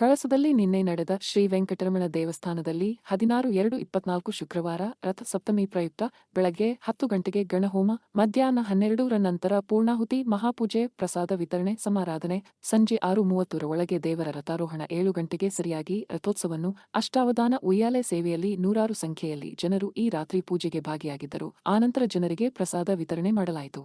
ಕಳಸದಲ್ಲಿ ನಿನ್ನೆ ನಡೆದ ಶ್ರೀ ವೆಂಕಟರಮಣ ದೇವಸ್ಥಾನದಲ್ಲಿ ಹದಿನಾರು ಎರಡು ಇಪ್ಪತ್ನಾಲ್ಕು ಶುಕ್ರವಾರ ರಥಸಪ್ತಮಿ ಪ್ರಯುಕ್ತ ಬೆಳಗ್ಗೆ ಹತ್ತು ಗಂಟೆಗೆ ಗಣಹೋಮ ಮಧ್ಯಾಹ್ನ ಹನ್ನೆರಡೂರ ನಂತರ ಪೂರ್ಣಾಹುತಿ ಮಹಾಪೂಜೆ ಪ್ರಸಾದ ವಿತರಣೆ ಸಮಾರಾಧನೆ ಸಂಜೆ ಆರು ಮೂವತ್ತರ ಒಳಗೆ ದೇವರ ರಥಾರೋಹಣ ಏಳು ಗಂಟೆಗೆ ಸರಿಯಾಗಿ ರಥೋತ್ಸವನ್ನು ಅಷ್ಟಾವಧಾನ ಉಯ್ಯಾಲೆ ಸೇವೆಯಲ್ಲಿ ನೂರಾರು ಸಂಖ್ಯೆಯಲ್ಲಿ ಜನರು ಈ ರಾತ್ರಿ ಪೂಜೆಗೆ ಭಾಗಿಯಾಗಿದ್ದರು ಆನಂತರ ಜನರಿಗೆ ಪ್ರಸಾದ ವಿತರಣೆ ಮಾಡಲಾಯಿತು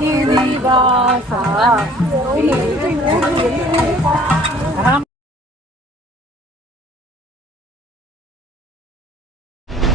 이리 와서 이리 와서